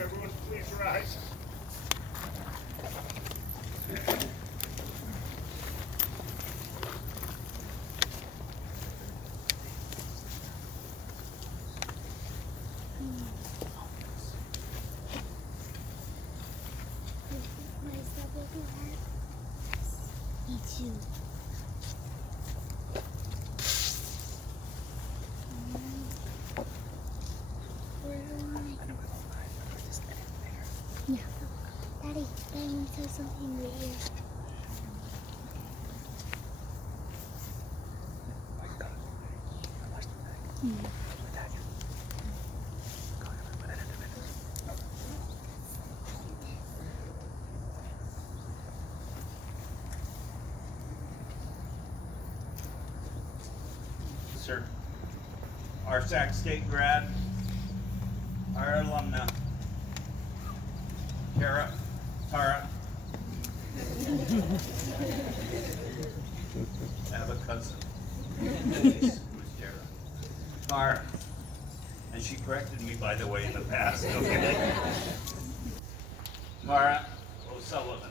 Everyone, please rise. Me too. Yeah. Daddy, Daddy saw something right here. Sir, our Sac State grad, our alumna, Tara. I have a cousin who's Tara. And she corrected me, by the way, in the past, okay? Tara O'Sullivan.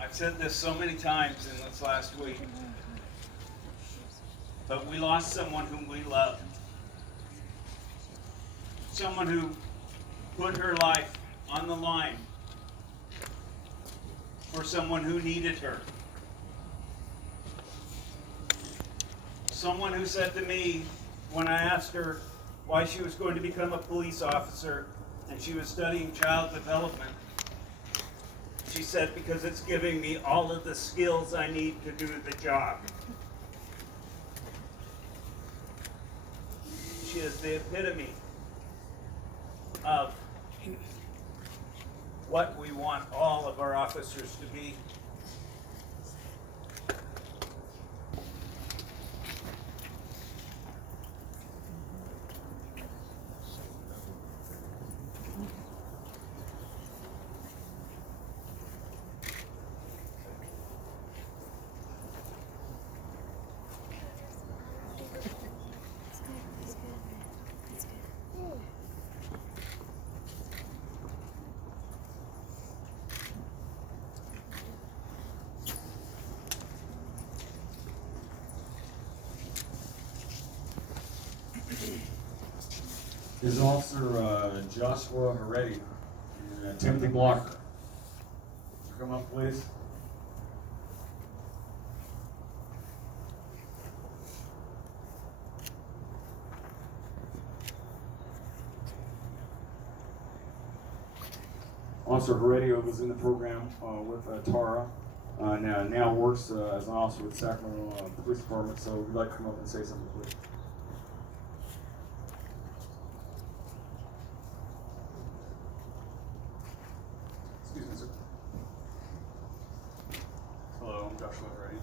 I've said this so many times in this last week, but we lost someone whom we loved. Someone who put her life on the line for someone who needed her. Someone who said to me when I asked her why she was going to become a police officer and she was studying child development, she said, because it's giving me all of the skills I need to do the job. She is the epitome of what we want all of our officers to be. Is Officer Joshua Heredia and Timothy Blocker. Come up, please. Officer Heredia was in the program with Tara. Now works as an officer with Sacramento Police Department. So we'd like to come up and say something, please. Excuse me, sir. Hello, I'm Joshua Heredia.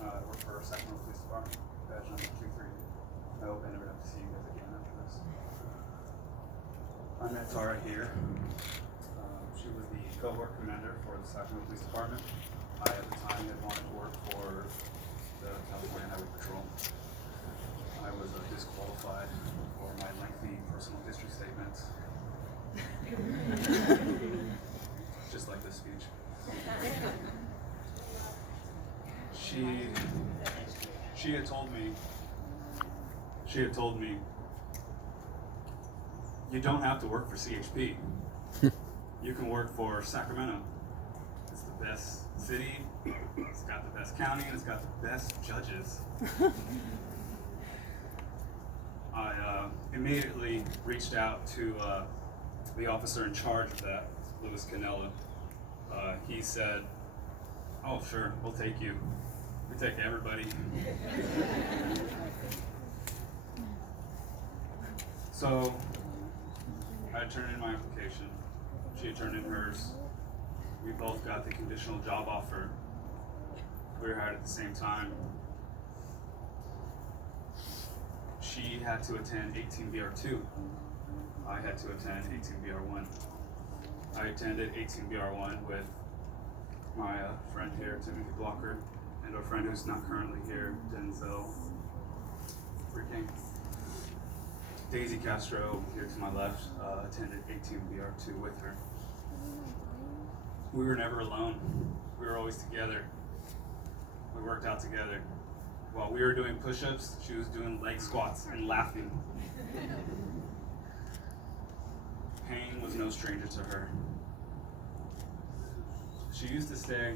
I work for Sacramento Police Department, badge number 23. I hope I never have to see you guys again after this. I met Tara here. She was the cohort commander for the Sacramento Police Department. I, at the time, had wanted to work for the California Highway Patrol. I was disqualified for my lengthy personal history statements. Just like this speech. She had told me, you don't have to work for CHP. You can work for Sacramento. It's the best city, it's got the best county, and it's got the best judges. I immediately reached out to the officer in charge of that, Louis Canella. He said, oh sure, we'll take you. We take everybody. So I turned in my application. She had turned in hers. We both got the conditional job offer. We were hired at the same time. She had to attend 18BR2. I had to attend 18BR1. I attended 18BR1 with my friend here, Timothy Blocker, and a friend who's not currently here, Denzel Freaking. Daisy Castro, here to my left, attended 18BR2 with her. We were never alone. We were always together. We worked out together. While we were doing push-ups, she was doing leg squats and laughing. Pain was no stranger to her. She used to say,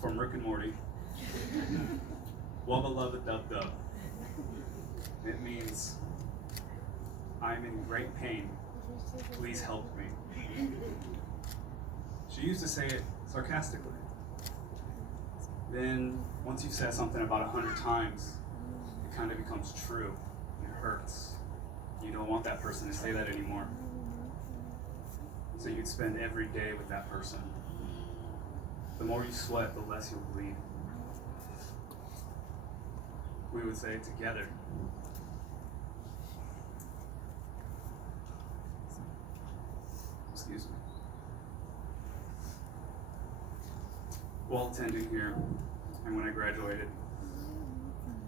from Rick and Morty, Wubba lubba dub dub. It means, I'm in great pain. Please help me. She used to say it sarcastically. Then, once you've said something about 100 times, it kind of becomes true. It hurts. You don't want that person to say that anymore. So you'd spend every day with that person. The more you sweat, the less you'll bleed. We would say it together. Excuse me. While attending here, and when I graduated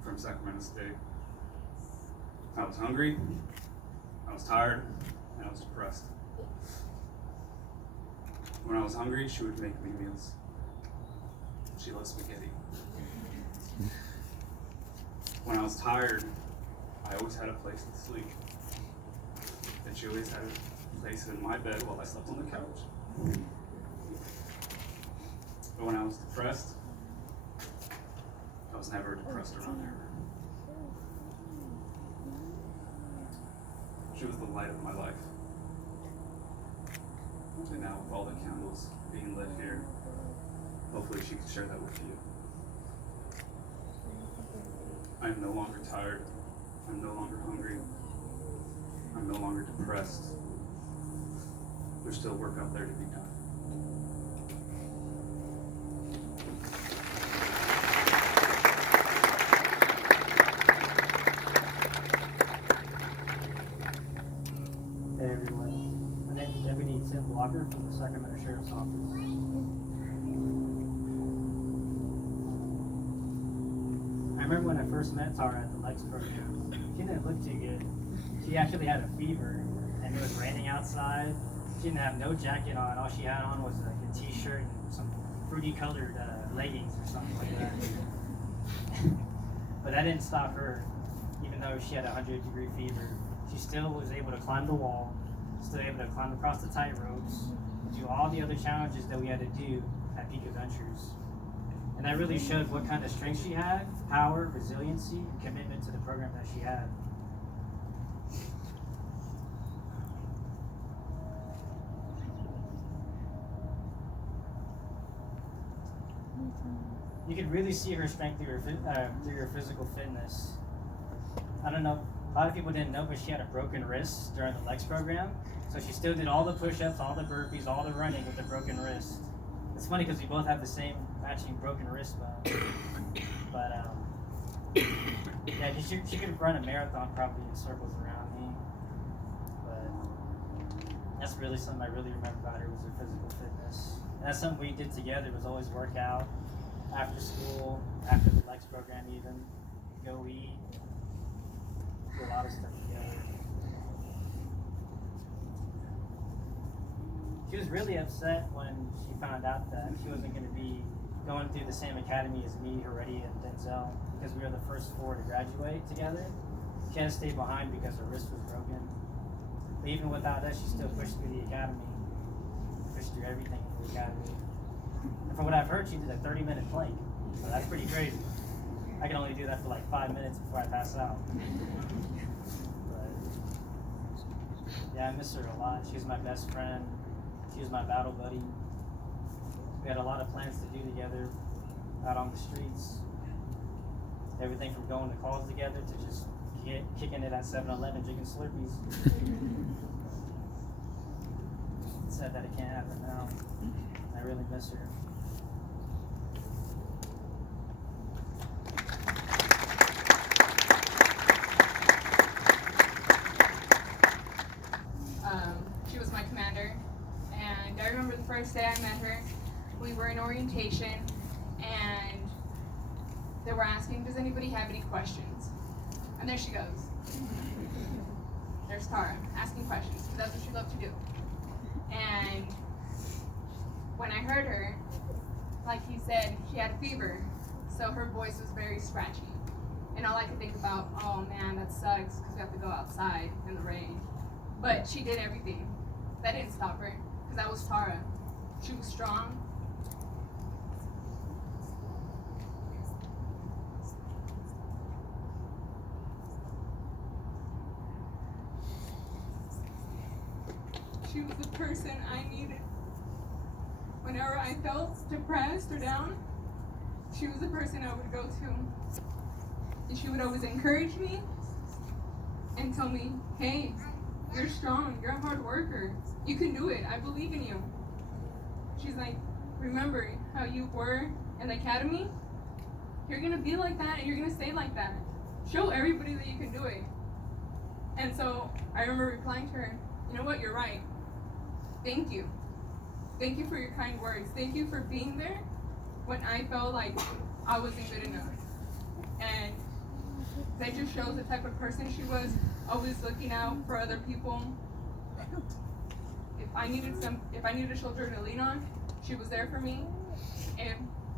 from Sacramento State, I was hungry, I was tired, and I was depressed. When I was hungry, she would make me meals. She loved spaghetti. When I was tired, I always had a place to sleep. And she always had a place in my bed while I slept on the couch. But when I was depressed, I was never depressed around her. She was the light of my life. And now with all the candles being lit here, hopefully she can share that with you. I am no longer tired. I'm no longer hungry. I'm no longer depressed. There's still work out there to be done. Hey everyone, my name is Deputy Tim Blocker from the Sacramento Sheriff's Office. I remember when I first met Tara at the Lex program, she didn't look too good. She actually had a fever and it was raining outside. She didn't have no jacket on, all she had on was like a t-shirt and some fruity colored leggings or something like that. But that didn't stop her, even though she had a 100-degree fever. She still was able to climb the wall, still able to climb across the tight ropes, do all the other challenges that we had to do at Peak Adventures. And that really showed what kind of strength she had, power, resiliency, and commitment to the program that she had. You could really see her strength through her physical fitness. I don't know, a lot of people didn't know, but she had a broken wrist during the Lex program. So she still did all the push-ups, all the burpees, all the running with a broken wrist. It's funny because we both have the same matching broken wrist bone. But yeah, she could run a marathon probably in circles around me. But that's really something I really remember about her, was her physical fitness. And that's something we did together, was always work out after school, after the Lex program even, go eat, do a lot of stuff together. She was really upset when she found out that she wasn't going to be going through the same academy as me, Heredia, and Denzel, because we were the first 4 to graduate together. She had to stay behind because her wrist was broken. But even without us, she still pushed through the academy, pushed through everything in the academy. And from what I've heard, she did a 30-minute plank, so that's pretty crazy. I can only do that for like 5 minutes before I pass out. But yeah, I miss her a lot. She was my best friend. She was my battle buddy. We had a lot of plans to do together out on the streets. Everything from going to calls together to just kicking it at 7-Eleven, drinking Slurpees. It's sad that it can't happen now. I really miss her. She was my commander, and I remember the first day I met her, we were in orientation, and they were asking, does anybody have any questions? And there she goes. There's Tara, asking questions, because that's what she loved to do. And when I heard her, like he said, she had a fever, so her voice was very scratchy. And all I could think about, oh man, that sucks, because we have to go outside in the rain. But she did everything. That didn't stop her, because that was Tara. She was strong. She was the person I needed. Whenever I felt depressed or down, she was the person I would go to. And she would always encourage me and tell me, hey, you're strong, you're a hard worker. You can do it, I believe in you. She's like, remember how you were in the academy? You're gonna be like that and you're gonna stay like that. Show everybody that you can do it. And so I remember replying to her, you know what, you're right. Thank you. Thank you for your kind words. Thank you for being there when I felt like I wasn't good enough. And that just shows the type of person she was, always looking out for other people. If I needed a shoulder to lean on, she was there for me. If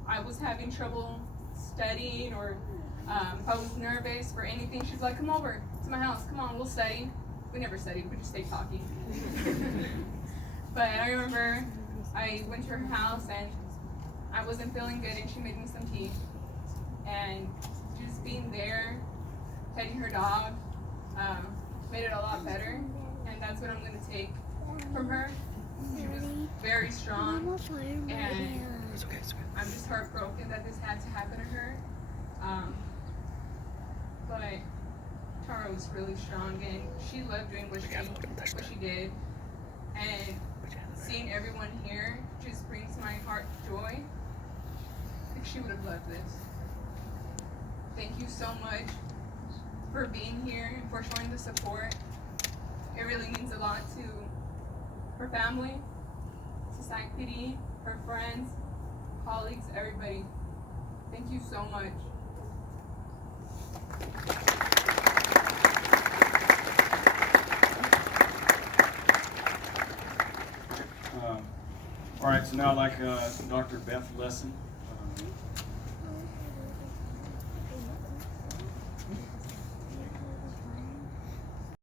I was having trouble studying, or if I was nervous for anything, she's like, come over to my house, come on, we'll study. We never studied, we just stayed talking. But I remember I went to her house and I wasn't feeling good, and she made me some tea. And just being there, petting her dog, made it a lot better. And that's what I'm going to take from her. She was very strong, and I'm just heartbroken that this had to happen to her. But Tara was really strong, and she loved doing what she did. And seeing everyone here just brings my heart joy. Like, she would have loved this. Thank you so much for being here and for showing the support. It really means a lot to her family, to SacPd, her friends, colleagues, everybody. Thank you so much. All right, so now I'd like Dr. Beth Lesson